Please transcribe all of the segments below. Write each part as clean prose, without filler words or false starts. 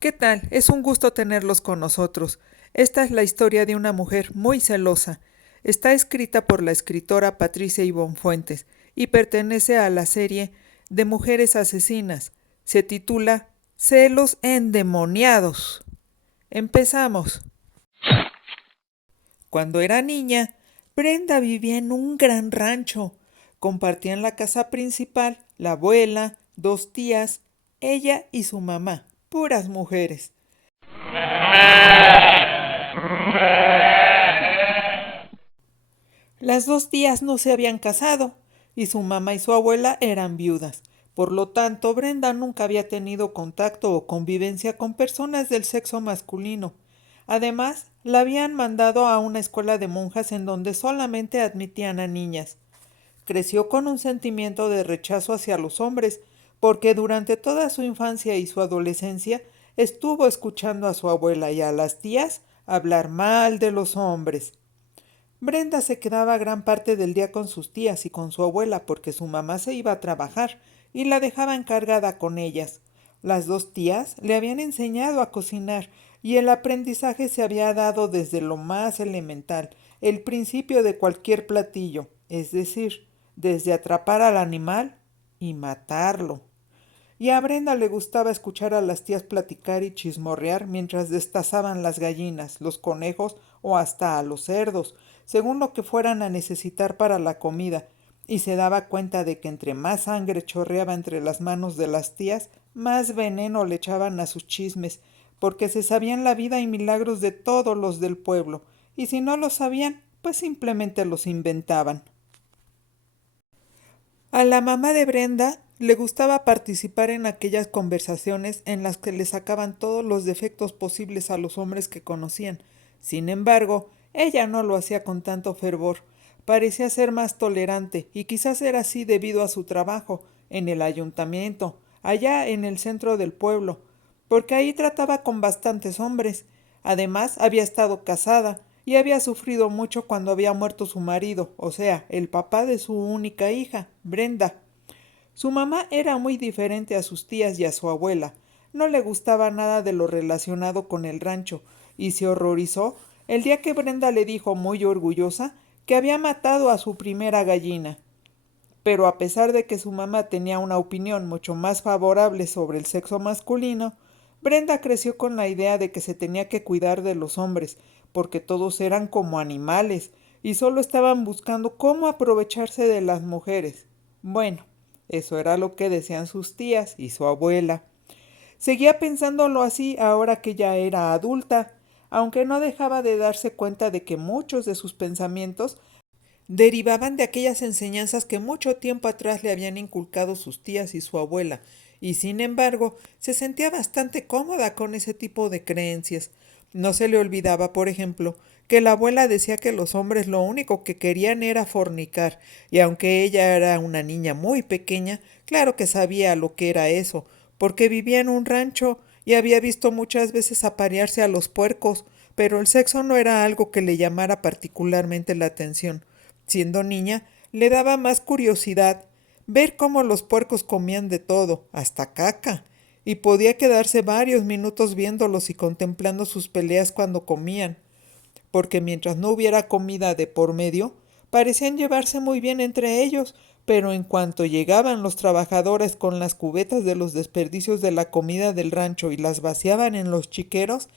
¿Qué tal? Es un gusto tenerlos con nosotros. Esta es la historia de una mujer muy celosa. Está escrita por la escritora Patricia Ivonne Fuentes y pertenece a la serie de Mujeres Asesinas. Se titula Celos endemoniados. Empezamos. Cuando era niña, Brenda vivía en un gran rancho. Compartían la casa principal, la abuela, dos tías, ella y su mamá, puras mujeres. Las dos tías no se habían casado y su mamá y su abuela eran viudas. Por lo tanto, Brenda nunca había tenido contacto o convivencia con personas del sexo masculino. Además, la habían mandado a una escuela de monjas en donde solamente admitían a niñas. Creció con un sentimiento de rechazo hacia los hombres, porque durante toda su infancia y su adolescencia estuvo escuchando a su abuela y a las tías hablar mal de los hombres. Brenda se quedaba gran parte del día con sus tías y con su abuela porque su mamá se iba a trabajar y la dejaba encargada con ellas. Las dos tías le habían enseñado a cocinar y el aprendizaje se había dado desde lo más elemental, el principio de cualquier platillo, es decir, desde atrapar al animal y matarlo. Y a Brenda le gustaba escuchar a las tías platicar y chismorrear mientras destazaban las gallinas, los conejos o hasta a los cerdos, según lo que fueran a necesitar para la comida, y se daba cuenta de que entre más sangre chorreaba entre las manos de las tías, más veneno le echaban a sus chismes, porque se sabían la vida y milagros de todos los del pueblo, y si no lo sabían, pues simplemente los inventaban. A la mamá de Brenda le gustaba participar en aquellas conversaciones en las que le sacaban todos los defectos posibles a los hombres que conocían. Sin embargo, ella no lo hacía con tanto fervor. Parecía ser más tolerante, y quizás era así debido a su trabajo en el ayuntamiento, allá en el centro del pueblo, porque ahí trataba con bastantes hombres. Además, había estado casada y había sufrido mucho cuando había muerto su marido, o sea, el papá de su única hija, Brenda. Su mamá era muy diferente a sus tías y a su abuela. No le gustaba nada de lo relacionado con el rancho, y se horrorizó el día que Brenda le dijo, muy orgullosa, que había matado a su primera gallina. Pero a pesar de que su mamá tenía una opinión mucho más favorable sobre el sexo masculino, Brenda creció con la idea de que se tenía que cuidar de los hombres, porque todos eran como animales y solo estaban buscando cómo aprovecharse de las mujeres. Bueno, eso era lo que decían sus tías y su abuela. Seguía pensándolo así ahora que ya era adulta, aunque no dejaba de darse cuenta de que muchos de sus pensamientos derivaban de aquellas enseñanzas que mucho tiempo atrás le habían inculcado sus tías y su abuela, y sin embargo se sentía bastante cómoda con ese tipo de creencias. No se le olvidaba, por ejemplo, que la abuela decía que los hombres lo único que querían era fornicar, y aunque ella era una niña muy pequeña, claro que sabía lo que era eso, porque vivía en un rancho y había visto muchas veces aparearse a los puercos, pero el sexo no era algo que le llamara particularmente la atención. Siendo niña, le daba más curiosidad ver cómo los puercos comían de todo, hasta caca, y podía quedarse varios minutos viéndolos y contemplando sus peleas cuando comían, porque mientras no hubiera comida de por medio, parecían llevarse muy bien entre ellos, pero en cuanto llegaban los trabajadores con las cubetas de los desperdicios de la comida del rancho y las vaciaban en los chiqueros,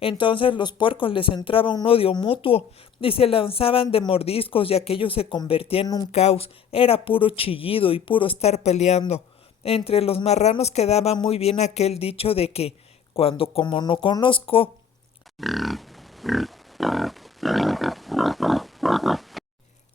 entonces los puercos les entraba un odio mutuo y se lanzaban de mordiscos y aquello se convertía en un caos, era puro chillido y puro estar peleando. Entre los marranos quedaba muy bien aquel dicho de que, cuando como no conozco.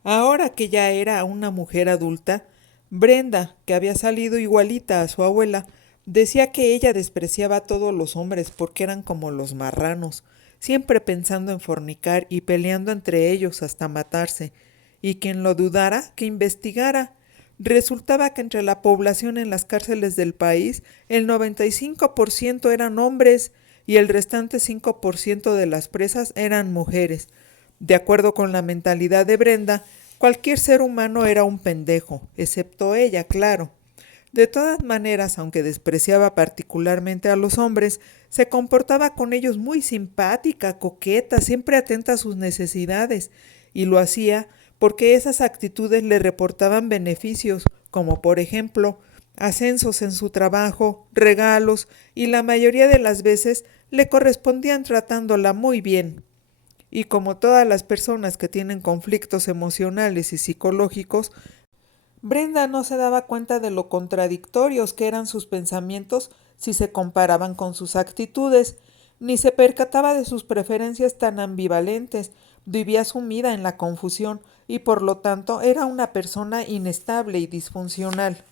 Ahora que ya era una mujer adulta, Brenda, que había salido igualita a su abuela, decía que ella despreciaba a todos los hombres porque eran como los marranos, siempre pensando en fornicar y peleando entre ellos hasta matarse, y quien lo dudara, que investigara. Resultaba que entre la población en las cárceles del país, el 95% eran hombres y el restante 5% de las presas eran mujeres. De acuerdo con la mentalidad de Brenda, cualquier ser humano era un pendejo, excepto ella, claro. De todas maneras, aunque despreciaba particularmente a los hombres, se comportaba con ellos muy simpática, coqueta, siempre atenta a sus necesidades, y lo hacía porque esas actitudes le reportaban beneficios, como por ejemplo, ascensos en su trabajo, regalos, y la mayoría de las veces le correspondían tratándola muy bien. Y como todas las personas que tienen conflictos emocionales y psicológicos, Brenda no se daba cuenta de lo contradictorios que eran sus pensamientos si se comparaban con sus actitudes, ni se percataba de sus preferencias tan ambivalentes, vivía sumida en la confusión y por lo tanto era una persona inestable y disfuncional.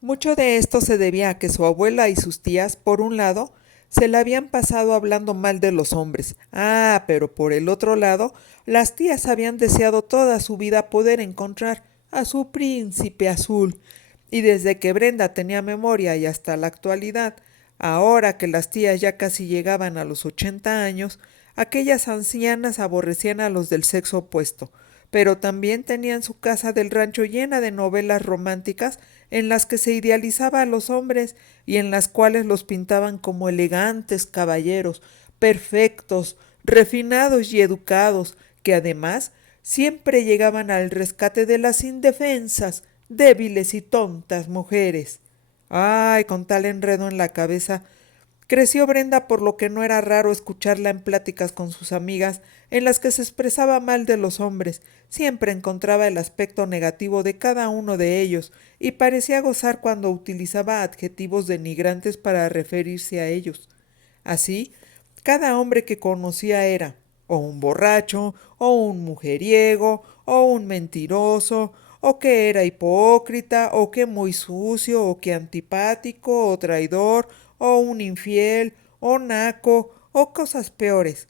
Mucho de esto se debía a que su abuela y sus tías, por un lado, se la habían pasado hablando mal de los hombres. Ah, pero por el otro lado, las tías habían deseado toda su vida poder encontrar a su príncipe azul. Y desde que Brenda tenía memoria y hasta la actualidad, ahora que las tías ya casi llegaban a los 80 años, aquellas ancianas aborrecían a los del sexo opuesto, pero también tenían su casa del rancho llena de novelas románticas en las que se idealizaba a los hombres y en las cuales los pintaban como elegantes caballeros, perfectos, refinados y educados, que además siempre llegaban al rescate de las indefensas, débiles y tontas mujeres. Ay, con tal enredo en la cabeza, creció Brenda, por lo que no era raro escucharla en pláticas con sus amigas en las que se expresaba mal de los hombres, siempre encontraba el aspecto negativo de cada uno de ellos y parecía gozar cuando utilizaba adjetivos denigrantes para referirse a ellos. Así, cada hombre que conocía era o un borracho, o un mujeriego, o un mentiroso, o que era hipócrita, o que muy sucio, o que antipático, o traidor, o un infiel, o naco, o cosas peores.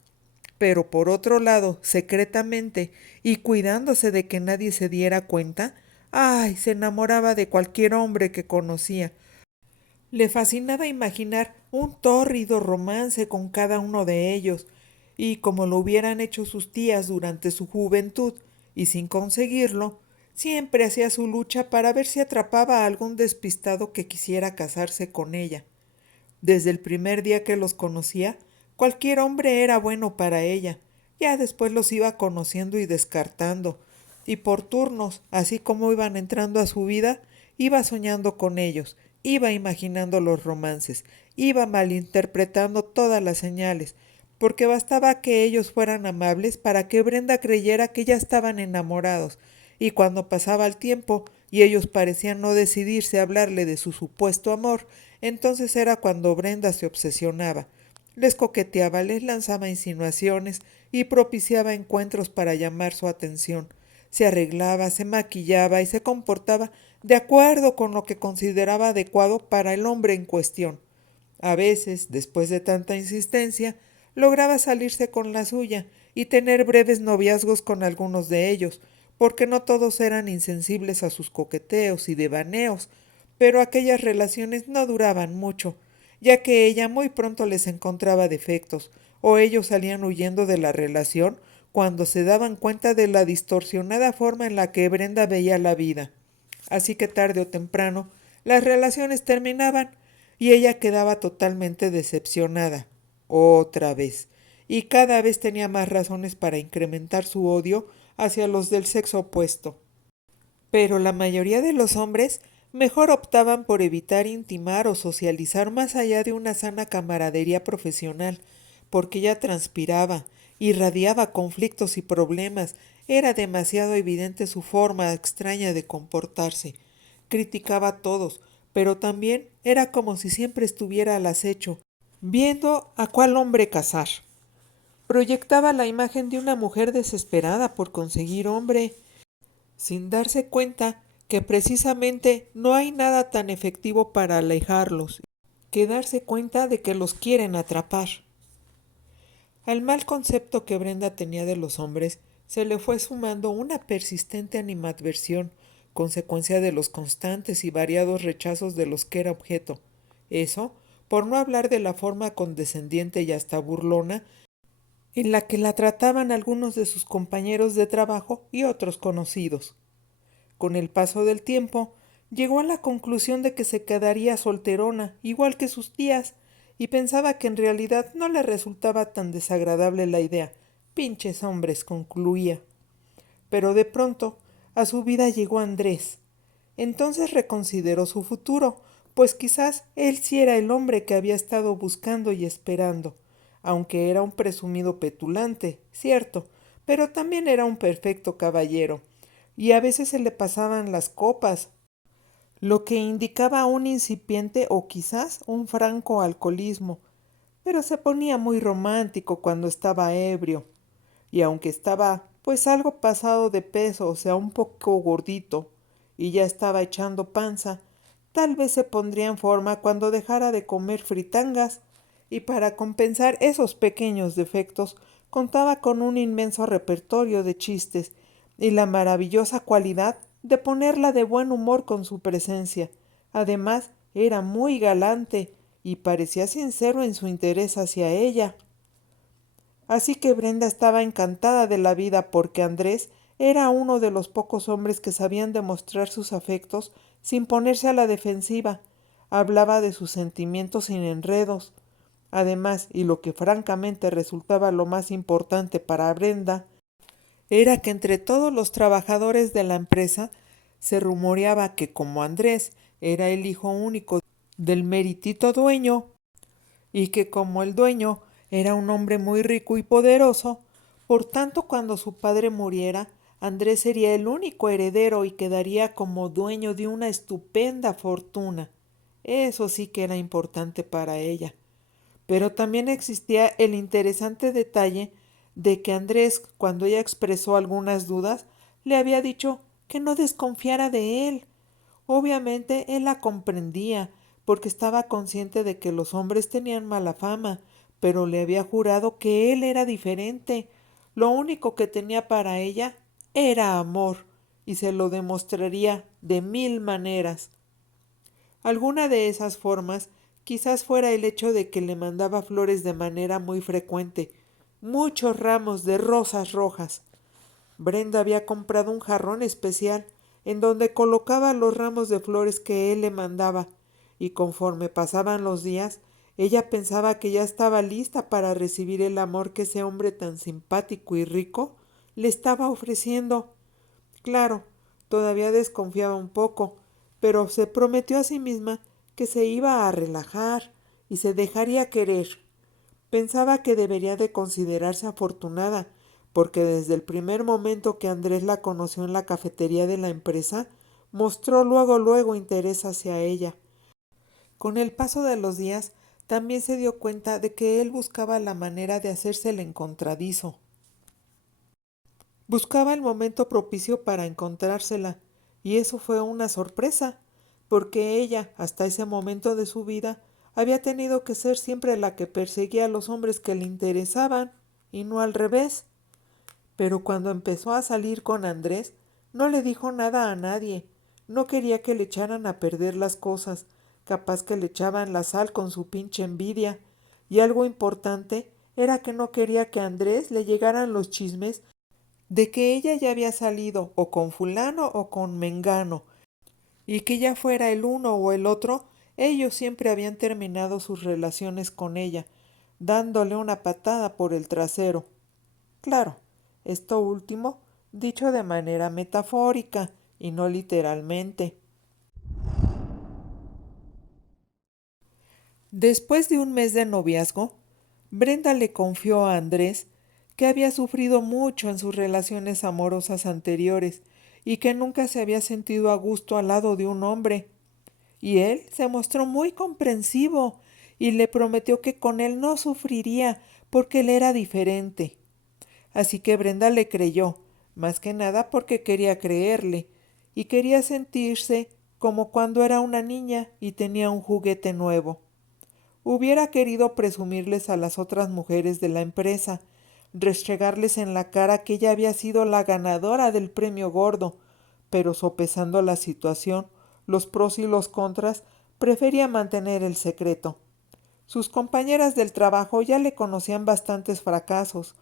Pero por otro lado, secretamente, y cuidándose de que nadie se diera cuenta, ay, se enamoraba de cualquier hombre que conocía. Le fascinaba imaginar un tórrido romance con cada uno de ellos, y como lo hubieran hecho sus tías durante su juventud, y sin conseguirlo, siempre hacía su lucha para ver si atrapaba a algún despistado que quisiera casarse con ella. Desde el primer día que los conocía, cualquier hombre era bueno para ella. Ya después los iba conociendo y descartando, y por turnos, así como iban entrando a su vida, iba soñando con ellos, iba imaginando los romances, iba malinterpretando todas las señales, porque bastaba que ellos fueran amables para que Brenda creyera que ya estaban enamorados, y cuando pasaba el tiempo y ellos parecían no decidirse a hablarle de su supuesto amor, entonces era cuando Brenda se obsesionaba. Les coqueteaba, les lanzaba insinuaciones y propiciaba encuentros para llamar su atención. Se arreglaba, se maquillaba y se comportaba de acuerdo con lo que consideraba adecuado para el hombre en cuestión. A veces, después de tanta insistencia, lograba salirse con la suya y tener breves noviazgos con algunos de ellos, porque no todos eran insensibles a sus coqueteos y devaneos, pero aquellas relaciones no duraban mucho, ya que ella muy pronto les encontraba defectos, o ellos salían huyendo de la relación cuando se daban cuenta de la distorsionada forma en la que Brenda veía la vida. Así que tarde o temprano las relaciones terminaban y ella quedaba totalmente decepcionada, otra vez, y cada vez tenía más razones para incrementar su odio hacia los del sexo opuesto. Pero la mayoría de los hombres mejor optaban por evitar intimar o socializar más allá de una sana camaradería profesional, porque ella transpiraba, irradiaba conflictos y problemas, era demasiado evidente su forma extraña de comportarse. Criticaba a todos, pero también era como si siempre estuviera al acecho, viendo a cuál hombre casar. Proyectaba la imagen de una mujer desesperada por conseguir hombre, sin darse cuenta que precisamente no hay nada tan efectivo para alejarlos que darse cuenta de que los quieren atrapar. Al mal concepto que Brenda tenía de los hombres se le fue sumando una persistente animadversión, consecuencia de los constantes y variados rechazos de los que era objeto. Eso, por no hablar de la forma condescendiente y hasta burlona en la que la trataban algunos de sus compañeros de trabajo y otros conocidos. Con el paso del tiempo, Llegó a la conclusión de que se quedaría solterona, igual que sus tías, y pensaba que en realidad no le resultaba tan desagradable la idea. Pinches hombres, concluía. Pero de pronto a su vida llegó Andrés. Entonces reconsideró su futuro, pues quizás él sí era el hombre que había estado buscando y esperando, aunque era un presumido petulante, cierto, pero también era un perfecto caballero, y a veces se le pasaban las copas, lo que indicaba un incipiente o quizás un franco alcoholismo, pero se ponía muy romántico cuando estaba ebrio, y aunque estaba pues algo pasado de peso, o sea, un poco gordito, y ya estaba echando panza, tal vez se pondría en forma cuando dejara de comer fritangas, y para compensar esos pequeños defectos contaba con un inmenso repertorio de chistes y la maravillosa cualidad de ponerla de buen humor con su presencia. Además, era muy galante y parecía sincero en su interés hacia ella. Así que Brenda estaba encantada de la vida porque Andrés era uno de los pocos hombres que sabían demostrar sus afectos sin ponerse a la defensiva. Hablaba de sus sentimientos sin enredos. Además, y lo que francamente resultaba lo más importante para Brenda, era que entre todos los trabajadores de la empresa se rumoreaba que como Andrés era el hijo único del meritito dueño, y que como el dueño era un hombre muy rico y poderoso, por tanto cuando su padre muriera, Andrés sería el único heredero y quedaría como dueño de una estupenda fortuna. Eso sí que era importante para ella. Pero también existía el interesante detalle de que Andrés, cuando ella expresó algunas dudas, le había dicho que no desconfiara de él. Obviamente él la comprendía, porque estaba consciente de que los hombres tenían mala fama, pero le había jurado que él era diferente. Lo único que tenía para ella era amor, y se lo demostraría de 1000 maneras. Alguna de esas formas quizás fuera el hecho de que le mandaba flores de manera muy frecuente, muchos ramos de rosas rojas. Brenda había comprado un jarrón especial en donde colocaba los ramos de flores que él le mandaba, y conforme pasaban los días, ella pensaba que ya estaba lista para recibir el amor que ese hombre tan simpático y rico le estaba ofreciendo. Claro, todavía desconfiaba un poco, pero se prometió a sí misma que se iba a relajar y se dejaría querer. Pensaba que debería de considerarse afortunada, porque desde el primer momento que Andrés la conoció en la cafetería de la empresa, mostró luego interés hacia ella. Con el paso de los días, también se dio cuenta de que él buscaba la manera de hacerse el encontradizo. Buscaba el momento propicio para encontrársela, y eso fue una sorpresa, porque ella, hasta ese momento de su vida, había tenido que ser siempre la que perseguía a los hombres que le interesaban, y no al revés. Pero cuando empezó a salir con Andrés, no le dijo nada a nadie. No quería que le echaran a perder las cosas, capaz que le echaban la sal con su pinche envidia. Y algo importante era que no quería que a Andrés le llegaran los chismes de que ella ya había salido o con fulano o con mengano, y que ya fuera el uno o el otro, ellos siempre habían terminado sus relaciones con ella, dándole una patada por el trasero. Claro, esto último dicho de manera metafórica y no literalmente. Después de un mes de noviazgo, Brenda le confió a Andrés que había sufrido mucho en sus relaciones amorosas anteriores y que nunca se había sentido a gusto al lado de un hombre. Y él se mostró muy comprensivo y le prometió que con él no sufriría porque él era diferente. Así que Brenda le creyó, más que nada porque quería creerle, y quería sentirse como cuando era una niña y tenía un juguete nuevo. Hubiera querido presumirles a las otras mujeres de la empresa, restregarles en la cara que ella había sido la ganadora del premio gordo, pero sopesando la situación, los pros y los contras, prefería mantener el secreto. Sus compañeras del trabajo ya le conocían bastantes fracasos,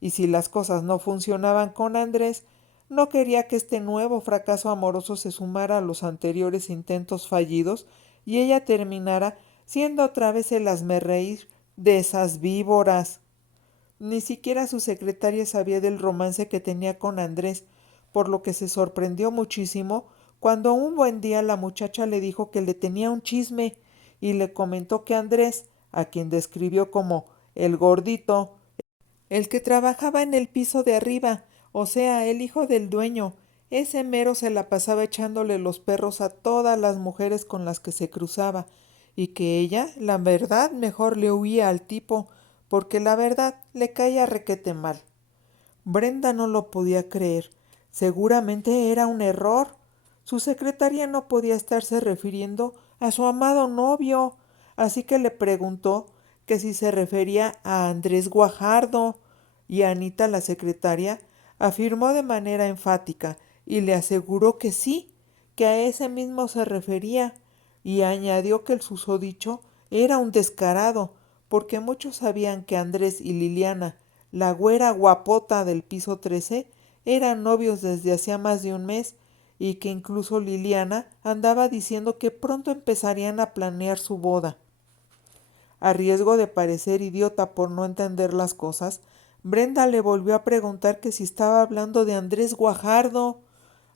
y si las cosas no funcionaban con Andrés, no quería que este nuevo fracaso amoroso se sumara a los anteriores intentos fallidos y ella terminara siendo otra vez el hazmerreír de esas víboras. Ni siquiera su secretaria sabía del romance que tenía con Andrés, por lo que se sorprendió muchísimo cuando un buen día la muchacha le dijo que le tenía un chisme y le comentó que Andrés, a quien describió como el gordito, el que trabajaba en el piso de arriba, o sea, el hijo del dueño, ese mero se la pasaba echándole los perros a todas las mujeres con las que se cruzaba, y que ella, la verdad, mejor le huía al tipo, porque la verdad le caía requete mal. Brenda no lo podía creer. Seguramente era un error. Su secretaria no podía estarse refiriendo a su amado novio, así que le preguntó que si se refería a Andrés Guajardo, y Anita, la secretaria, afirmó de manera enfática y le aseguró que sí, que a ese mismo se refería, y añadió que el susodicho era un descarado, porque muchos sabían que Andrés y Liliana, la güera guapota del piso 13, eran novios desde hacía más de un mes, y que incluso Liliana andaba diciendo que pronto empezarían a planear su boda. A riesgo de parecer idiota por no entender las cosas, Brenda le volvió a preguntar que si estaba hablando de Andrés Guajardo.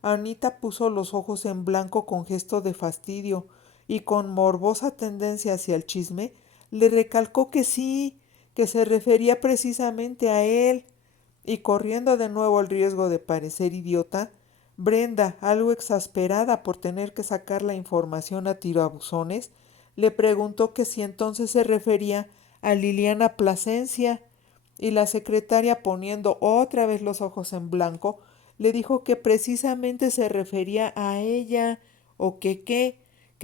Anita puso los ojos en blanco con gesto de fastidio y con morbosa tendencia hacia el chisme, le recalcó que sí, que se refería precisamente a él, y corriendo de nuevo el riesgo de parecer idiota, Brenda, algo exasperada por tener que sacar la información a tirabuzones, le preguntó que si entonces se refería a Liliana Plasencia, y la secretaria, poniendo otra vez los ojos en blanco, le dijo que precisamente se refería a ella, o que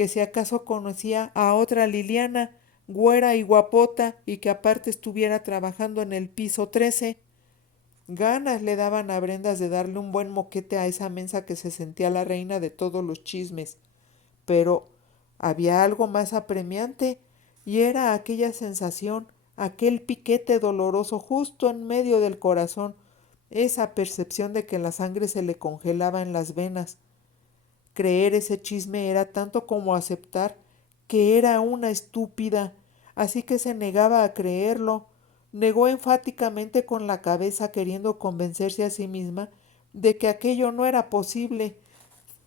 si acaso conocía a otra Liliana, güera y guapota, y que aparte estuviera trabajando en el piso 13. Ganas le daban a Brendas de darle un buen moquete a esa mensa que se sentía la reina de todos los chismes. Pero había algo más apremiante, y era aquella sensación, aquel piquete doloroso justo en medio del corazón, esa percepción de que la sangre se le congelaba en las venas. Creer ese chisme era tanto como aceptar que era una estúpida, así que se negaba a creerlo. Negó enfáticamente con la cabeza, queriendo convencerse a sí misma de que aquello no era posible,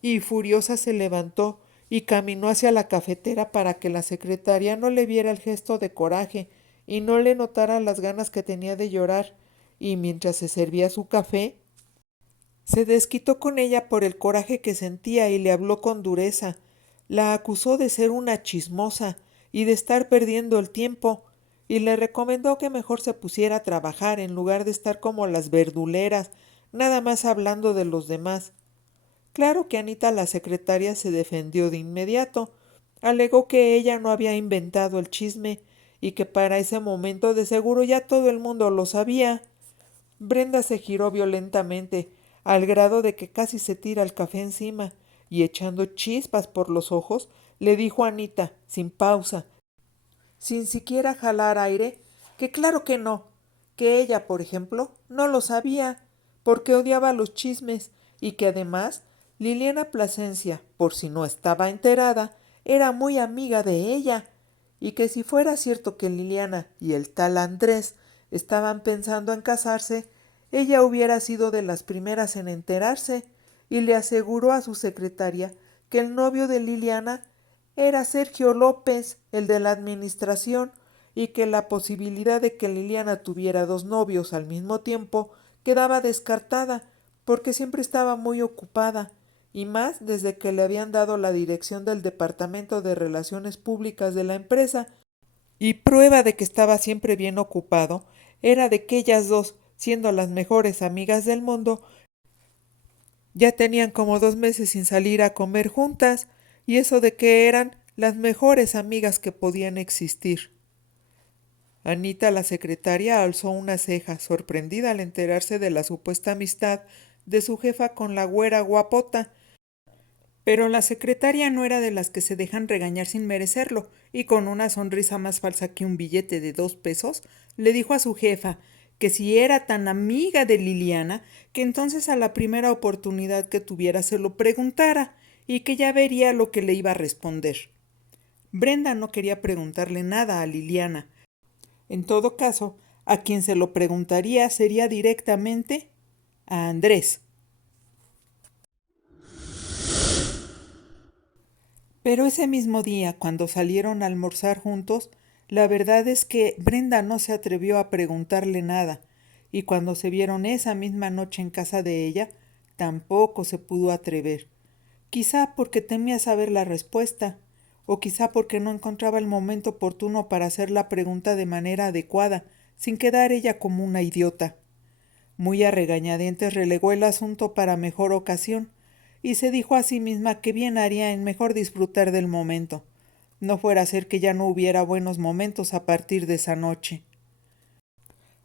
y furiosa se levantó y caminó hacia la cafetera para que la secretaria no le viera el gesto de coraje y no le notara las ganas que tenía de llorar, y mientras se servía su café, se desquitó con ella por el coraje que sentía y le habló con dureza. La acusó de ser una chismosa y de estar perdiendo el tiempo, y le recomendó que mejor se pusiera a trabajar en lugar de estar como las verduleras, nada más hablando de los demás. Claro que Anita, la secretaria, se defendió de inmediato. Alegó que ella no había inventado el chisme y que para ese momento de seguro ya todo el mundo lo sabía. Brenda se giró violentamente, al grado de que casi se tira el café encima, y echando chispas por los ojos, le dijo a Anita, sin pausa, sin siquiera jalar aire, que claro que no, que ella, por ejemplo, no lo sabía, porque odiaba los chismes, y que además Liliana Plasencia, por si no estaba enterada, era muy amiga de ella, y que si fuera cierto que Liliana y el tal Andrés estaban pensando en casarse, ella hubiera sido de las primeras en enterarse, y le aseguró a su secretaria que el novio de Liliana era Sergio López, el de la administración, y que la posibilidad de que Liliana tuviera dos novios al mismo tiempo quedaba descartada, porque siempre estaba muy ocupada, y más desde que le habían dado la dirección del Departamento de Relaciones Públicas de la empresa, y prueba de que estaba siempre bien ocupado era de que ellas dos, siendo las mejores amigas del mundo, ya tenían como 2 meses sin salir a comer juntas, y eso de que eran las mejores amigas que podían existir. Anita, la secretaria, alzó una ceja, sorprendida al enterarse de la supuesta amistad de su jefa con la güera guapota, pero la secretaria no era de las que se dejan regañar sin merecerlo, y con una sonrisa más falsa que un billete de 2 pesos, le dijo a su jefa que si era tan amiga de Liliana, que entonces a la primera oportunidad que tuviera se lo preguntara y que ya vería lo que le iba a responder. Brenda no quería preguntarle nada a Liliana. En todo caso, a quien se lo preguntaría sería directamente a Andrés. Pero ese mismo día, cuando salieron a almorzar juntos, la verdad es que Brenda no se atrevió a preguntarle nada, y cuando se vieron esa misma noche en casa de ella, tampoco se pudo atrever. Quizá porque temía saber la respuesta, o quizá porque no encontraba el momento oportuno para hacer la pregunta de manera adecuada, sin quedar ella como una idiota. Muy a regañadientes relegó el asunto para mejor ocasión, y se dijo a sí misma que bien haría en mejor disfrutar del momento. No fuera a ser que ya no hubiera buenos momentos a partir de esa noche.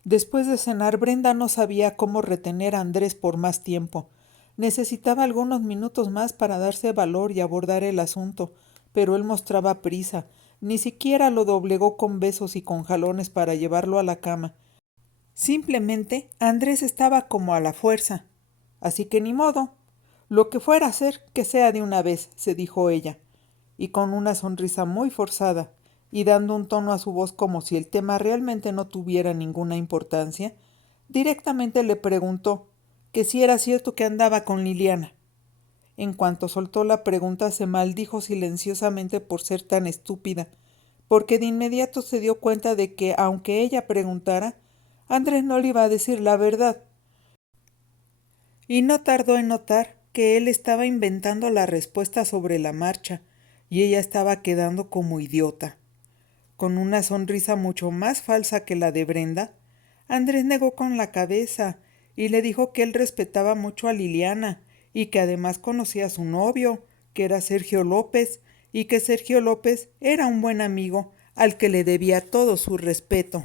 Después de cenar, Brenda no sabía cómo retener a Andrés por más tiempo. Necesitaba algunos minutos más para darse valor y abordar el asunto, pero él mostraba prisa. Ni siquiera lo doblegó con besos y con jalones para llevarlo a la cama. Simplemente Andrés estaba como a la fuerza. Así que ni modo. Lo que fuera a hacer, que sea de una vez, se dijo ella, y con una sonrisa muy forzada, y dando un tono a su voz como si el tema realmente no tuviera ninguna importancia, directamente le preguntó que si era cierto que andaba con Liliana. En cuanto soltó la pregunta, se maldijo silenciosamente por ser tan estúpida, porque de inmediato se dio cuenta de que, aunque ella preguntara, Andrés no le iba a decir la verdad. Y no tardó en notar que él estaba inventando la respuesta sobre la marcha, y ella estaba quedando como idiota. Con una sonrisa mucho más falsa que la de Brenda, Andrés negó con la cabeza y le dijo que él respetaba mucho a Liliana y que además conocía a su novio, que era Sergio López, y que Sergio López era un buen amigo al que le debía todo su respeto.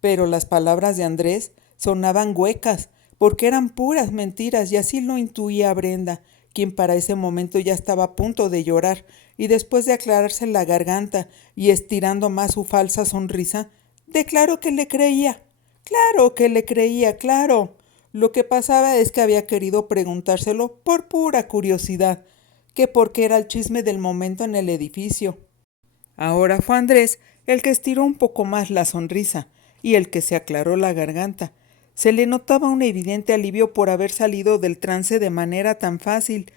Pero las palabras de Andrés sonaban huecas, porque eran puras mentiras, y así lo intuía Brenda, quien para ese momento ya estaba a punto de llorar, y después de aclararse la garganta y estirando más su falsa sonrisa, declaró que le creía. Claro que le creía, claro. Lo que pasaba es que había querido preguntárselo por pura curiosidad, que porque era el chisme del momento en el edificio. Ahora fue Andrés el que estiró un poco más la sonrisa y el que se aclaró la garganta. Se le notaba un evidente alivio por haber salido del trance de manera tan fácil,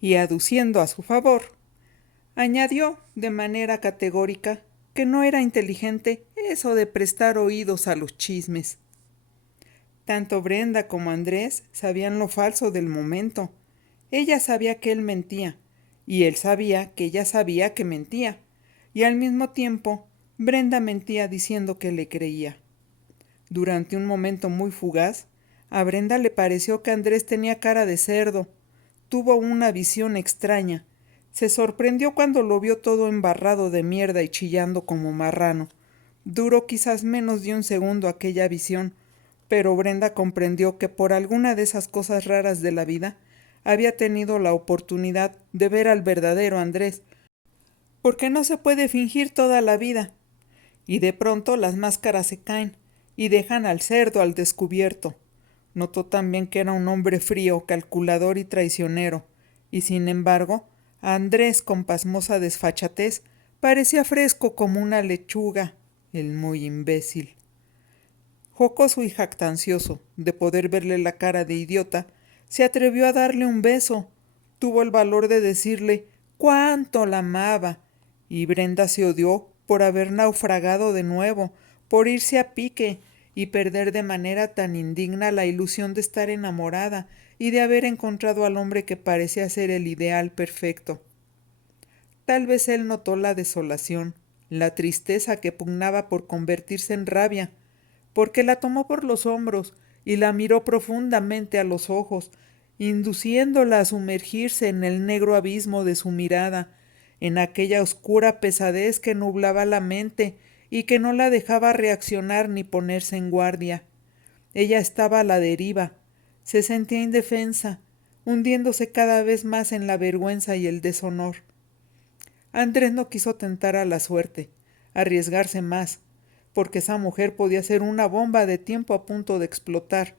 y aduciendo a su favor, añadió de manera categórica que no era inteligente eso de prestar oídos a los chismes. Tanto Brenda como Andrés sabían lo falso del momento. Ella sabía que él mentía, y él sabía que ella sabía que mentía, y al mismo tiempo Brenda mentía diciendo que le creía. Durante un momento muy fugaz, a Brenda le pareció que Andrés tenía cara de cerdo. Tuvo una visión extraña. Se sorprendió cuando lo vio todo embarrado de mierda y chillando como marrano. Duró quizás menos de un segundo aquella visión, pero Brenda comprendió que por alguna de esas cosas raras de la vida había tenido la oportunidad de ver al verdadero Andrés, porque no se puede fingir toda la vida. Y de pronto las máscaras se caen y dejan al cerdo al descubierto. Notó también que era un hombre frío, calculador y traicionero, y sin embargo, a Andrés, con pasmosa desfachatez, parecía fresco como una lechuga, el muy imbécil. Jocoso y jactancioso de poder verle la cara de idiota, se atrevió a darle un beso. Tuvo el valor de decirle cuánto la amaba, y Brenda se odió por haber naufragado de nuevo, por irse a pique y perder de manera tan indigna la ilusión de estar enamorada y de haber encontrado al hombre que parecía ser el ideal perfecto. Tal vez él notó la desolación, la tristeza que pugnaba por convertirse en rabia, porque la tomó por los hombros y la miró profundamente a los ojos, induciéndola a sumergirse en el negro abismo de su mirada, en aquella oscura pesadez que nublaba la mente y que no la dejaba reaccionar ni ponerse en guardia. Ella estaba a la deriva, se sentía indefensa, hundiéndose cada vez más en la vergüenza y el deshonor. Andrés no quiso tentar a la suerte, arriesgarse más. porque esa mujer podía ser una bomba de tiempo a punto de explotar,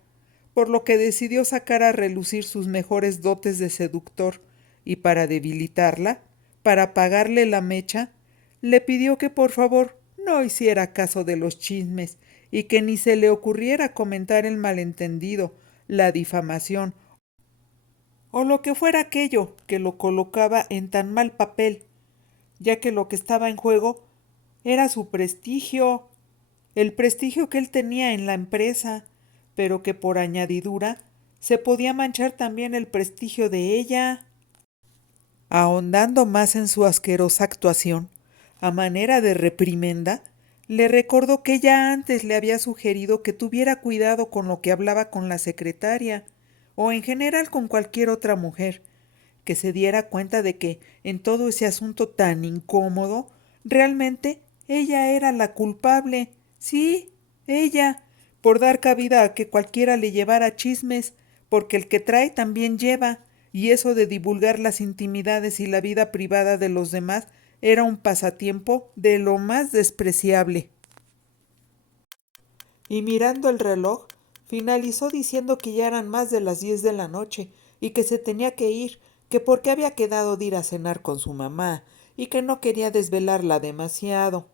por lo que decidió sacar a relucir sus mejores dotes de seductor, y para debilitarla, para apagarle la mecha, le pidió que por favor no hiciera caso de los chismes y que ni se le ocurriera comentar el malentendido, la difamación o lo que fuera aquello que lo colocaba en tan mal papel, ya que lo que estaba en juego era su prestigio, el prestigio que él tenía en la empresa, pero que por añadidura se podía manchar también el prestigio de ella. Ahondando más en su asquerosa actuación, a manera de reprimenda, le recordó que ya antes le había sugerido que tuviera cuidado con lo que hablaba con la secretaria, o en general con cualquier otra mujer, que se diera cuenta de que en todo ese asunto tan incómodo, realmente ella era la culpable, sí, ella, por dar cabida a que cualquiera le llevara chismes, porque el que trae también lleva, y eso de divulgar las intimidades y la vida privada de los demás era un pasatiempo de lo más despreciable. Y mirando el reloj, finalizó diciendo que ya eran más de las 10 de la noche y que se tenía que ir, que porque había quedado de ir a cenar con su mamá y que no quería desvelarla demasiado.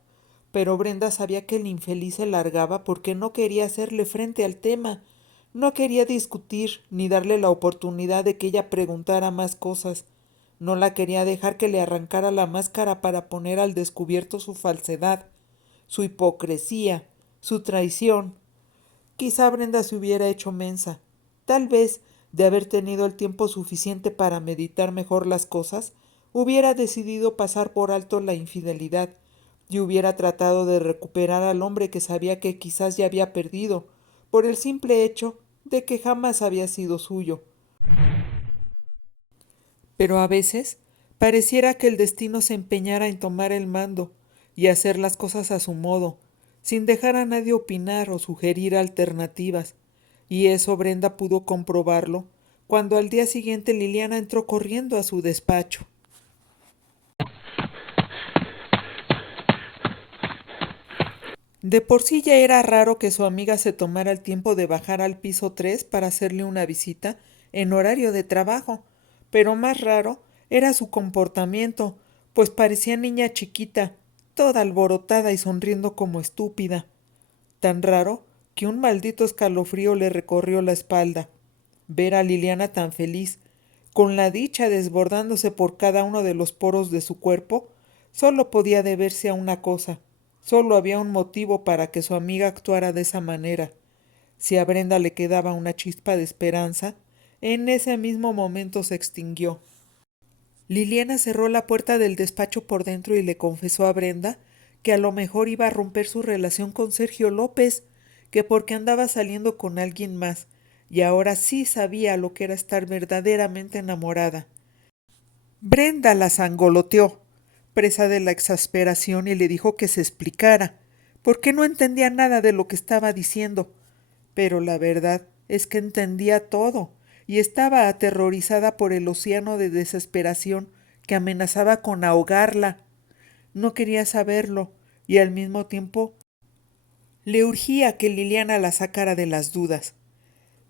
Pero Brenda sabía que el infeliz se largaba porque no quería hacerle frente al tema, no quería discutir ni darle la oportunidad de que ella preguntara más cosas. No la quería dejar que le arrancara la máscara para poner al descubierto su falsedad, su hipocresía, su traición. Quizá Brenda se hubiera hecho mensa. Tal vez, de haber tenido el tiempo suficiente para meditar mejor las cosas, hubiera decidido pasar por alto la infidelidad y hubiera tratado de recuperar al hombre que sabía que quizás ya había perdido, por el simple hecho de que jamás había sido suyo. Pero a veces pareciera que el destino se empeñara en tomar el mando y hacer las cosas a su modo, sin dejar a nadie opinar o sugerir alternativas, y eso Brenda pudo comprobarlo cuando al día siguiente Liliana entró corriendo a su despacho. De por sí ya era raro que su amiga se tomara el tiempo de bajar al piso 3 para hacerle una visita en horario de trabajo, pero más raro era su comportamiento, pues parecía niña chiquita, toda alborotada y sonriendo como estúpida. Tan raro que un maldito escalofrío le recorrió la espalda. Ver a Liliana tan feliz, con la dicha desbordándose por cada uno de los poros de su cuerpo, solo podía deberse a una cosa. Solo había un motivo para que su amiga actuara de esa manera. Si a Brenda le quedaba una chispa de esperanza, en ese mismo momento se extinguió. Liliana cerró la puerta del despacho por dentro y le confesó a Brenda que a lo mejor iba a romper su relación con Sergio López, que porque andaba saliendo con alguien más, y ahora sí sabía lo que era estar verdaderamente enamorada. Brenda la sangoloteó, presa de la exasperación, y le dijo que se explicara, porque no entendía nada de lo que estaba diciendo. Pero la verdad es que entendía todo, y estaba aterrorizada por el océano de desesperación que amenazaba con ahogarla. No quería saberlo, y al mismo tiempo le urgía que Liliana la sacara de las dudas.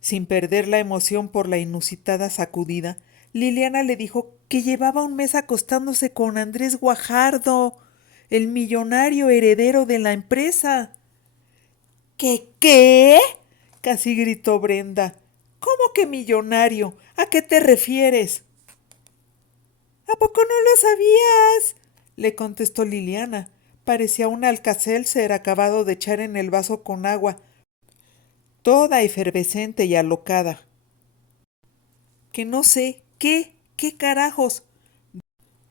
Sin perder la emoción por la inusitada sacudida, Liliana le dijo que llevaba un mes acostándose con Andrés Guajardo, el millonario heredero de la empresa. ¿Qué? Casi gritó Brenda. ¿Cómo que millonario? ¿A qué te refieres? ¿A poco no lo sabías? Le contestó Liliana. Parecía un Alka-Seltzer acabado de echar en el vaso con agua, toda efervescente y alocada. Que no sé, ¿qué carajos?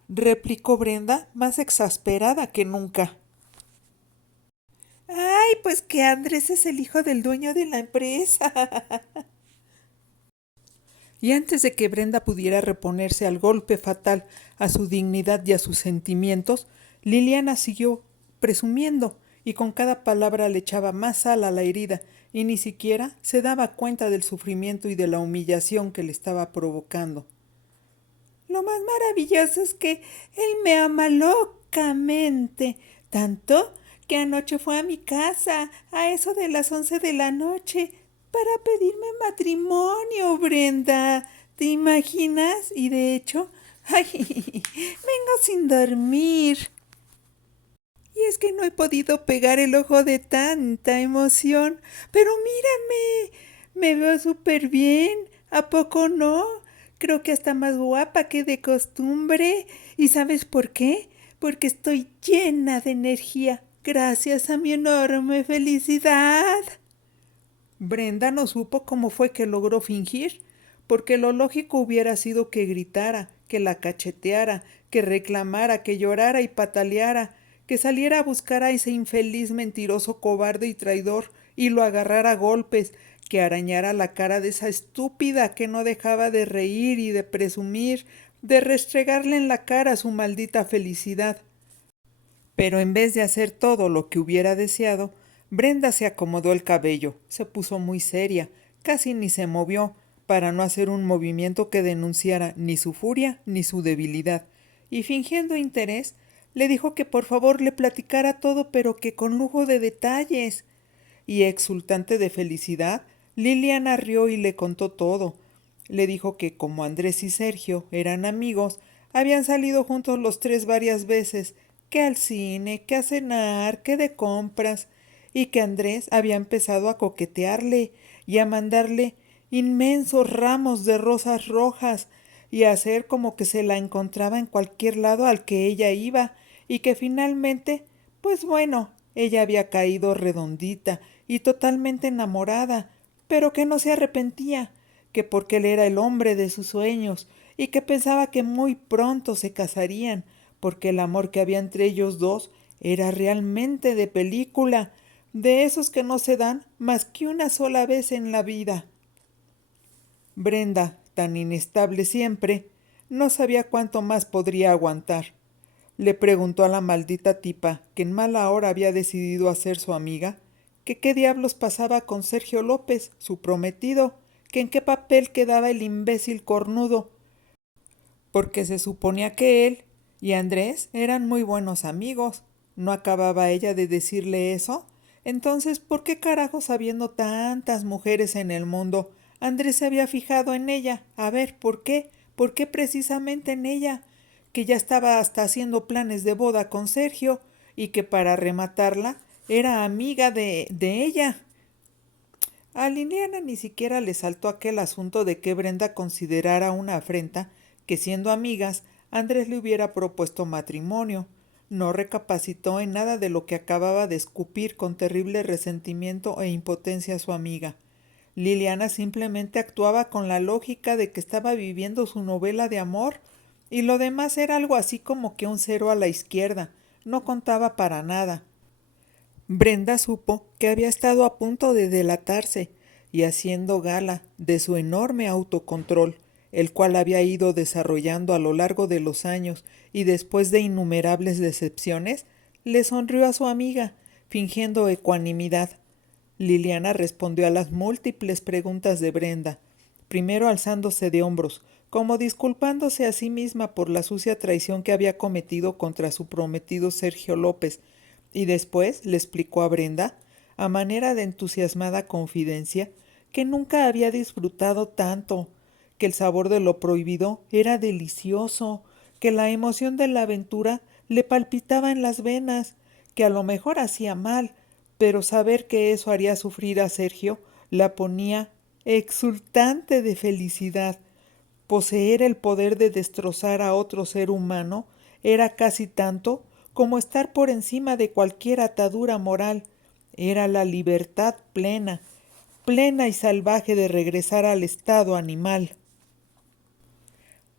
Replicó Brenda, más exasperada que nunca. Ay, pues que Andrés es el hijo del dueño de la empresa. Y antes de que Brenda pudiera reponerse al golpe fatal a su dignidad y a sus sentimientos, Liliana siguió presumiendo y con cada palabra le echaba más sal a la herida y ni siquiera se daba cuenta del sufrimiento y de la humillación que le estaba provocando. Lo más maravilloso es que él me ama locamente, tanto que anoche fue a mi casa, a eso de las 11 de la noche, para pedirme matrimonio, Brenda. ¿Te imaginas? Y de hecho, ay, vengo sin dormir. Y es que no he podido pegar el ojo de tanta emoción. Pero mírame, me veo súper bien. ¿A poco no? Creo que hasta más guapa que de costumbre. ¿Y sabes por qué? Porque estoy llena de energía, gracias a mi enorme felicidad. Brenda no supo cómo fue que logró fingir, porque lo lógico hubiera sido que gritara, que la cacheteara, que reclamara, que llorara y pataleara, que saliera a buscar a ese infeliz mentiroso cobarde y traidor y lo agarrara a golpes, que arañara la cara de esa estúpida que no dejaba de reír y de presumir, de restregarle en la cara su maldita felicidad. Pero en vez de hacer todo lo que hubiera deseado, Brenda se acomodó el cabello, se puso muy seria, casi ni se movió, para no hacer un movimiento que denunciara ni su furia ni su debilidad, y fingiendo interés, le dijo que por favor le platicara todo, pero que con lujo de detalles. Y exultante de felicidad, Liliana rió y le contó todo. Le dijo que como Andrés y Sergio eran amigos, habían salido juntos los tres varias veces, que al cine, que a cenar, que de compras, y que Andrés había empezado a coquetearle y a mandarle inmensos ramos de rosas rojas y a hacer como que se la encontraba en cualquier lado al que ella iba, y que finalmente, pues bueno, ella había caído redondita y totalmente enamorada, pero que no se arrepentía, que porque él era el hombre de sus sueños y que pensaba que muy pronto se casarían, porque el amor que había entre ellos dos era realmente de película, de esos que no se dan más que una sola vez en la vida. Brenda, tan inestable siempre, no sabía cuánto más podría aguantar. Le preguntó a la maldita tipa, que en mala hora había decidido hacer su amiga, que qué diablos pasaba con Sergio López, su prometido, que en qué papel quedaba el imbécil cornudo, porque se suponía que él y Andrés eran muy buenos amigos. ¿No acababa ella de decirle eso? Entonces, ¿por qué carajos, habiendo tantas mujeres en el mundo, Andrés se había fijado en ella? A ver, ¿por qué? ¿Por qué precisamente en ella? Que ya estaba hasta haciendo planes de boda con Sergio y que para rematarla era amiga de ella. A Liliana ni siquiera le saltó aquel asunto de que Brenda considerara una afrenta que, siendo amigas, Andrés le hubiera propuesto matrimonio. No recapacitó en nada de lo que acababa de escupir con terrible resentimiento e impotencia a su amiga. Liliana simplemente actuaba con la lógica de que estaba viviendo su novela de amor, y lo demás era algo así como que un cero a la izquierda, no contaba para nada. Brenda supo que había estado a punto de delatarse, y haciendo gala de su enorme autocontrol, el cual había ido desarrollando a lo largo de los años y después de innumerables decepciones, le sonrió a su amiga, fingiendo ecuanimidad. Liliana respondió a las múltiples preguntas de Brenda, primero alzándose de hombros, como disculpándose a sí misma por la sucia traición que había cometido contra su prometido Sergio López, y después le explicó a Brenda, a manera de entusiasmada confidencia, que nunca había disfrutado tanto, que el sabor de lo prohibido era delicioso, que la emoción de la aventura le palpitaba en las venas, que a lo mejor hacía mal, pero saber que eso haría sufrir a Sergio la ponía exultante de felicidad. Poseer el poder de destrozar a otro ser humano era casi tanto como estar por encima de cualquier atadura moral. Era la libertad plena, plena y salvaje de regresar al estado animal,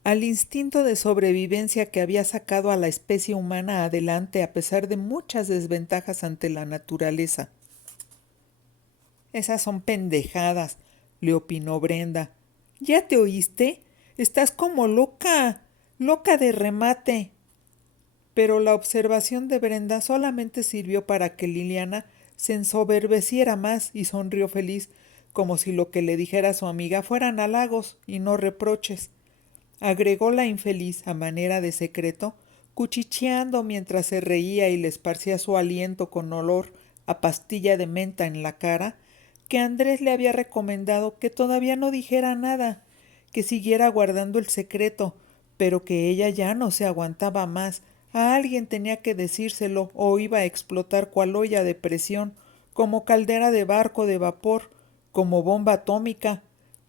al instinto de sobrevivencia que había sacado a la especie humana adelante a pesar de muchas desventajas ante la naturaleza. Esas son pendejadas, le opinó Brenda. ¿Ya te oíste? Estás como loca, loca de remate. Pero la observación de Brenda solamente sirvió para que Liliana se ensoberbeciera más y sonrió feliz, como si lo que le dijera su amiga fueran halagos y no reproches. Agregó la infeliz, a manera de secreto, cuchicheando mientras se reía y le esparcía su aliento con olor a pastilla de menta en la cara, que Andrés le había recomendado que todavía no dijera nada, que siguiera guardando el secreto, pero que ella ya no se aguantaba más. A alguien tenía que decírselo o iba a explotar cual olla de presión, como caldera de barco de vapor, como bomba atómica.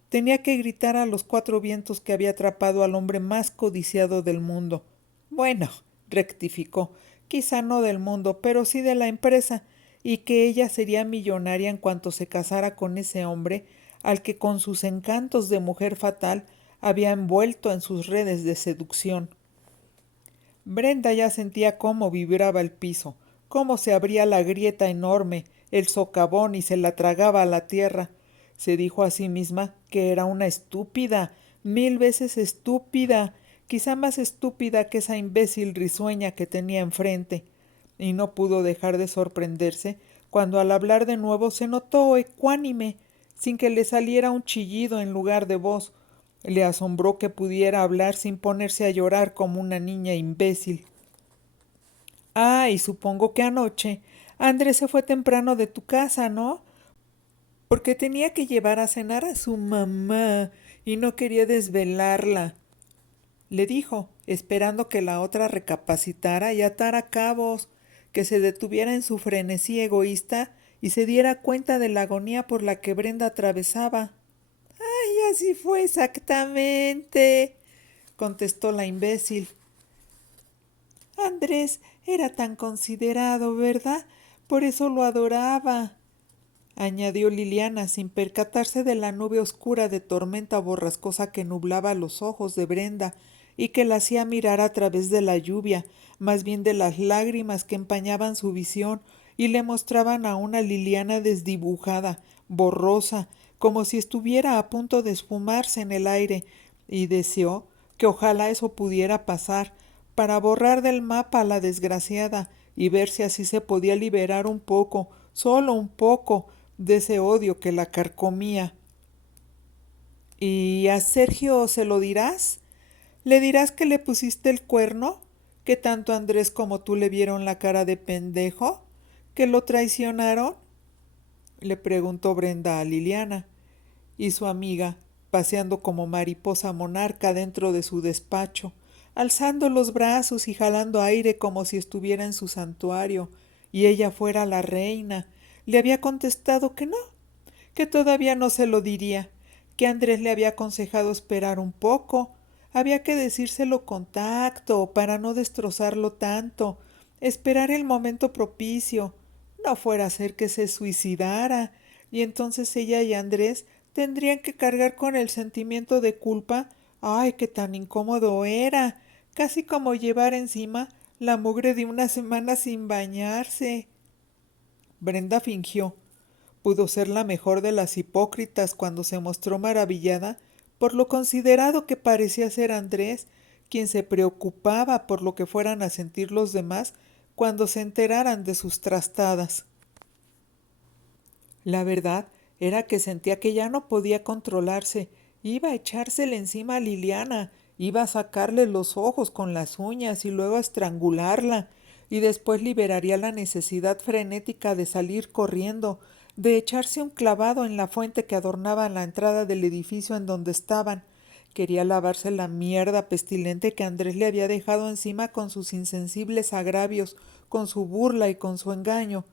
Tenía que gritar a los cuatro vientos que había atrapado al hombre más codiciado del mundo. Bueno, rectificó, quizá no del mundo, pero sí de la empresa, y que ella sería millonaria en cuanto se casara con ese hombre al que con sus encantos de mujer fatal había envuelto en sus redes de seducción. Brenda ya sentía cómo vibraba el piso, cómo se abría la grieta enorme, el socavón y se la tragaba a la tierra. Se dijo a sí misma que era una estúpida, 1000 veces estúpida, quizá más estúpida que esa imbécil risueña que tenía enfrente, y no pudo dejar de sorprenderse cuando al hablar de nuevo se notó ecuánime, sin que le saliera un chillido en lugar de voz. Le asombró que pudiera hablar sin ponerse a llorar como una niña imbécil. Ah, y supongo que anoche Andrés se fue temprano de tu casa, ¿no? Porque tenía que llevar a cenar a su mamá y no quería desvelarla, le dijo, esperando que la otra recapacitara y atara cabos, que se detuviera en su frenesí egoísta y se diera cuenta de la agonía por la que Brenda atravesaba. Y así fue exactamente, contestó la imbécil. Andrés era tan considerado, ¿verdad? Por eso lo adoraba, añadió Liliana sin percatarse de la nube oscura de tormenta borrascosa que nublaba los ojos de Brenda y que la hacía mirar a través de la lluvia, más bien de las lágrimas que empañaban su visión y le mostraban a una Liliana desdibujada, borrosa, como si estuviera a punto de esfumarse en el aire, y deseó que ojalá eso pudiera pasar, para borrar del mapa a la desgraciada y ver si así se podía liberar un poco, solo un poco, de ese odio que la carcomía. ¿Y a Sergio se lo dirás? ¿Le dirás que le pusiste el cuerno? ¿Que tanto Andrés como tú le vieron la cara de pendejo? ¿Que lo traicionaron? Le preguntó Brenda a Liliana, y su amiga, paseando como mariposa monarca dentro de su despacho, alzando los brazos y jalando aire como si estuviera en su santuario, y ella fuera la reina, le había contestado que no, que todavía no se lo diría, que Andrés le había aconsejado esperar un poco, había que decírselo con tacto para no destrozarlo tanto, esperar el momento propicio, no fuera a ser que se suicidara, y entonces ella y Andrés tendrían que cargar con el sentimiento de culpa. ¡Ay, qué tan incómodo era! Casi como llevar encima la mugre de una semana sin bañarse. Brenda fingió. Pudo ser la mejor de las hipócritas cuando se mostró maravillada por lo considerado que parecía ser Andrés, quien se preocupaba por lo que fueran a sentir los demás cuando se enteraran de sus trastadas. La verdad era que sentía que ya no podía controlarse, iba a echársele encima a Liliana, iba a sacarle los ojos con las uñas y luego a estrangularla, y después liberaría la necesidad frenética de salir corriendo, de echarse un clavado en la fuente que adornaba la entrada del edificio en donde estaban. Quería lavarse la mierda pestilente que Andrés le había dejado encima con sus insensibles agravios, con su burla y con su engaño.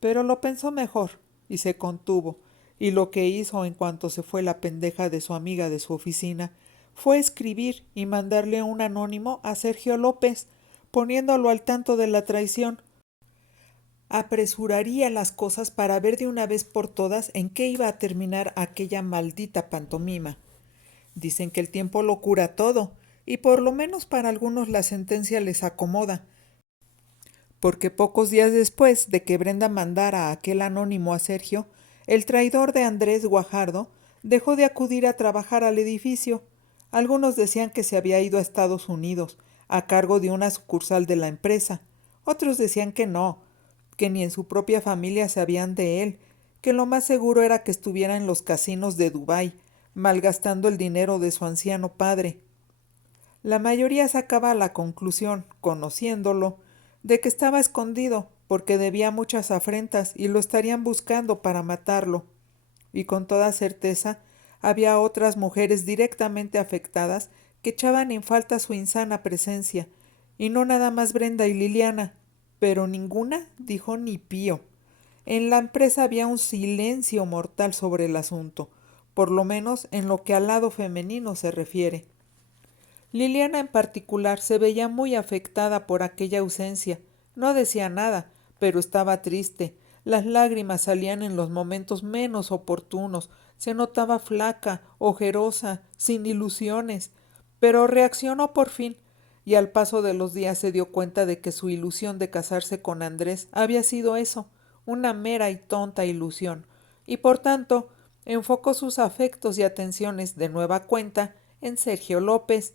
Pero lo pensó mejor y se contuvo, y lo que hizo en cuanto se fue la pendeja de su amiga de su oficina fue escribir y mandarle un anónimo a Sergio López, poniéndolo al tanto de la traición. Apresuraría las cosas para ver de una vez por todas en qué iba a terminar aquella maldita pantomima. Dicen que el tiempo lo cura todo, y por lo menos para algunos la sentencia les acomoda, porque pocos días después de que Brenda mandara aquel anónimo a Sergio, el traidor de Andrés Guajardo dejó de acudir a trabajar al edificio. Algunos decían que se había ido a Estados Unidos, a cargo de una sucursal de la empresa. Otros decían que no, que ni en su propia familia sabían de él, que lo más seguro era que estuviera en los casinos de Dubái, malgastando el dinero de su anciano padre. La mayoría sacaba la conclusión, conociéndolo, de que estaba escondido, porque debía muchas afrentas y lo estarían buscando para matarlo. Y con toda certeza había otras mujeres directamente afectadas que echaban en falta su insana presencia, y no nada más Brenda y Liliana, pero ninguna dijo ni pío. En la empresa había un silencio mortal sobre el asunto, por lo menos en lo que al lado femenino se refiere. Liliana en particular se veía muy afectada por aquella ausencia. No decía nada, pero estaba triste. Las lágrimas salían en los momentos menos oportunos. Se notaba flaca, ojerosa, sin ilusiones. Pero reaccionó por fin, y al paso de los días se dio cuenta de que su ilusión de casarse con Andrés había sido eso, una mera y tonta ilusión, y por tanto enfocó sus afectos y atenciones de nueva cuenta en Sergio López,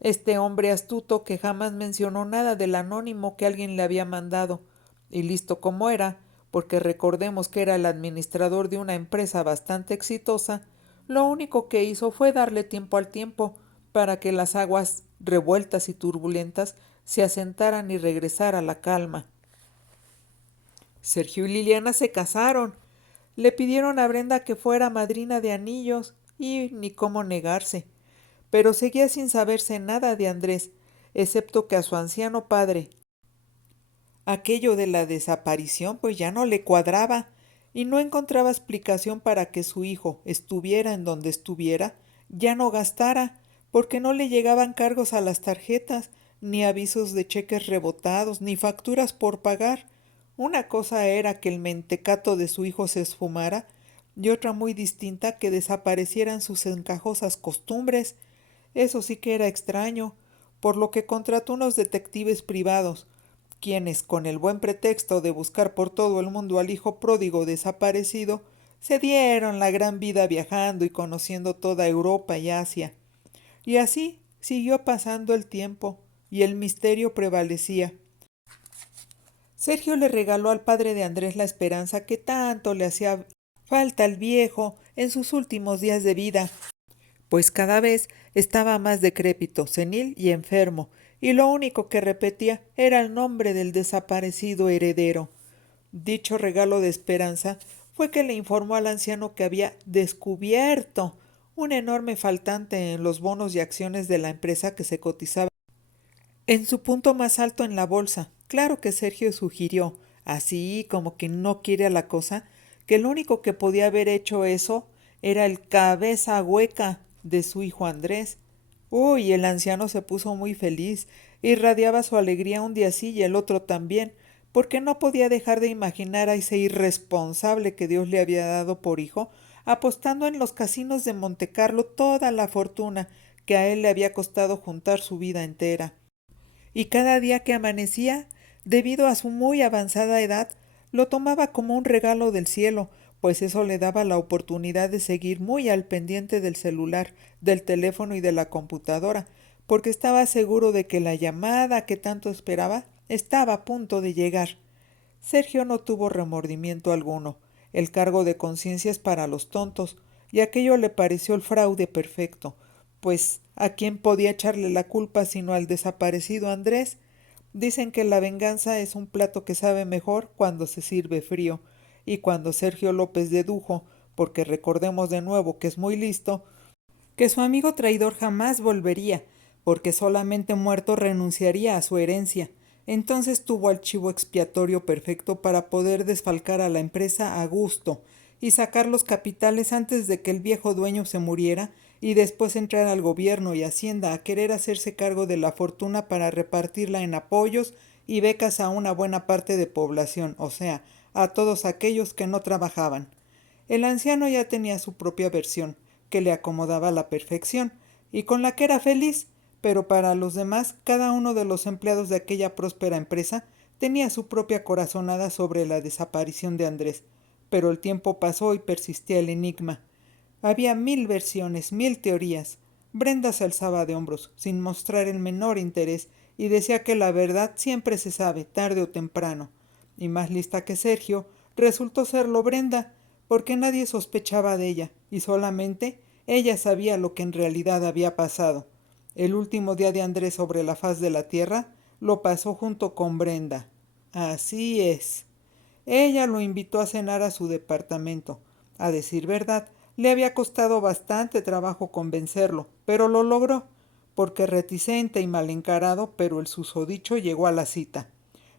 este hombre astuto que jamás mencionó nada del anónimo que alguien le había mandado, y listo como era, porque recordemos que era el administrador de una empresa bastante exitosa, lo único que hizo fue darle tiempo al tiempo para que las aguas revueltas y turbulentas se asentaran y regresara la calma. Sergio y Liliana se casaron. Le pidieron a Brenda que fuera madrina de anillos y ni cómo negarse. Pero seguía sin saberse nada de Andrés, excepto que a su anciano padre aquello de la desaparición pues ya no le cuadraba y no encontraba explicación para que su hijo estuviera en donde estuviera, ya no gastara, porque no le llegaban cargos a las tarjetas, ni avisos de cheques rebotados, ni facturas por pagar. Una cosa era que el mentecato de su hijo se esfumara, y otra muy distinta que desaparecieran sus encajosas costumbres. Eso sí que era extraño, por lo que contrató unos detectives privados, quienes, con el buen pretexto de buscar por todo el mundo al hijo pródigo desaparecido, se dieron la gran vida viajando y conociendo toda Europa y Asia. Y así siguió pasando el tiempo, y el misterio prevalecía. Sergio le regaló al padre de Andrés la esperanza que tanto le hacía falta al viejo en sus últimos días de vida, pues cada vez estaba más decrépito, senil y enfermo, y lo único que repetía era el nombre del desaparecido heredero. Dicho regalo de esperanza fue que le informó al anciano que había descubierto un enorme faltante en los bonos y acciones de la empresa que se cotizaba en su punto más alto en la bolsa. Claro que Sergio sugirió, así como que no quiere a la cosa, que el único que podía haber hecho eso era el cabeza hueca de su hijo Andrés. Uy, el anciano se puso muy feliz, irradiaba su alegría un día sí y el otro también, porque no podía dejar de imaginar a ese irresponsable que Dios le había dado por hijo, apostando en los casinos de Montecarlo toda la fortuna que a él le había costado juntar su vida entera. Y cada día que amanecía, debido a su muy avanzada edad, lo tomaba como un regalo del cielo, pues eso le daba la oportunidad de seguir muy al pendiente del celular, del teléfono y de la computadora, porque estaba seguro de que la llamada que tanto esperaba estaba a punto de llegar. Sergio no tuvo remordimiento alguno. El cargo de conciencia es para los tontos, y aquello le pareció el fraude perfecto, pues ¿a quién podía echarle la culpa sino al desaparecido Andrés? Dicen que la venganza es un plato que sabe mejor cuando se sirve frío, y cuando Sergio López dedujo, porque recordemos de nuevo que es muy listo, que su amigo traidor jamás volvería, porque solamente muerto renunciaría a su herencia. Entonces tuvo al chivo expiatorio perfecto para poder desfalcar a la empresa a gusto y sacar los capitales antes de que el viejo dueño se muriera y después entrar al gobierno y Hacienda a querer hacerse cargo de la fortuna para repartirla en apoyos y becas a una buena parte de población, o sea, a todos aquellos que no trabajaban. El anciano ya tenía su propia versión, que le acomodaba a la perfección, y con la que era feliz, pero para los demás, cada uno de los empleados de aquella próspera empresa tenía su propia corazonada sobre la desaparición de Andrés. Pero el tiempo pasó y persistía el enigma. Había 1000 versiones, 1000 teorías. Brenda se alzaba de hombros, sin mostrar el menor interés, y decía que la verdad siempre se sabe, tarde o temprano. Y más lista que Sergio, resultó serlo Brenda, porque nadie sospechaba de ella, y solamente ella sabía lo que en realidad había pasado. El último día de Andrés sobre la faz de la tierra lo pasó junto con Brenda. Así es. Ella lo invitó a cenar a su departamento. A decir verdad, le había costado bastante trabajo convencerlo, pero lo logró, porque reticente y mal encarado, pero el susodicho llegó a la cita.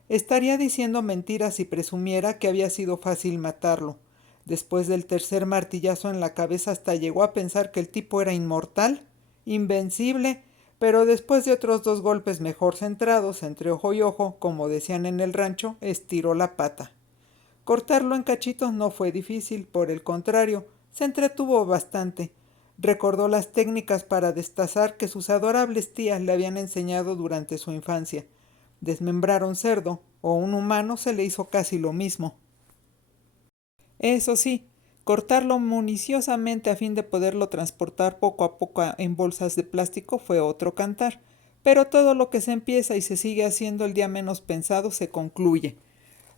Estaría diciendo mentiras si presumiera que había sido fácil matarlo. Después del tercer martillazo en la cabeza hasta llegó a pensar que el tipo era inmortal, invencible, pero después de otros 2 golpes mejor centrados, entre ojo y ojo, como decían en el rancho, estiró la pata. Cortarlo en cachitos no fue difícil, por el contrario, se entretuvo bastante. Recordó las técnicas para destazar que sus adorables tías le habían enseñado durante su infancia. Desmembrar un cerdo o un humano se le hizo casi lo mismo. Eso sí, cortarlo municiosamente a fin de poderlo transportar poco a poco en bolsas de plástico fue otro cantar. Pero todo lo que se empieza y se sigue haciendo el día menos pensado se concluye.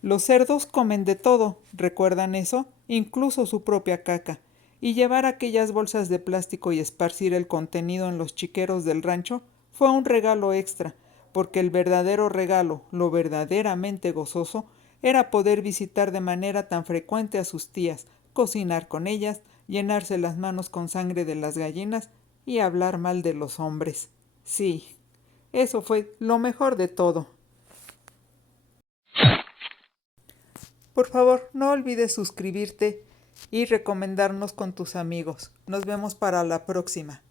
Los cerdos comen de todo, ¿recuerdan eso? Incluso su propia caca. Y llevar aquellas bolsas de plástico y esparcir el contenido en los chiqueros del rancho fue un regalo extra, porque el verdadero regalo, lo verdaderamente gozoso, era poder visitar de manera tan frecuente a sus tías, cocinar con ellas, llenarse las manos con sangre de las gallinas y hablar mal de los hombres. Sí, eso fue lo mejor de todo. Por favor, no olvides suscribirte y recomendarnos con tus amigos. Nos vemos para la próxima.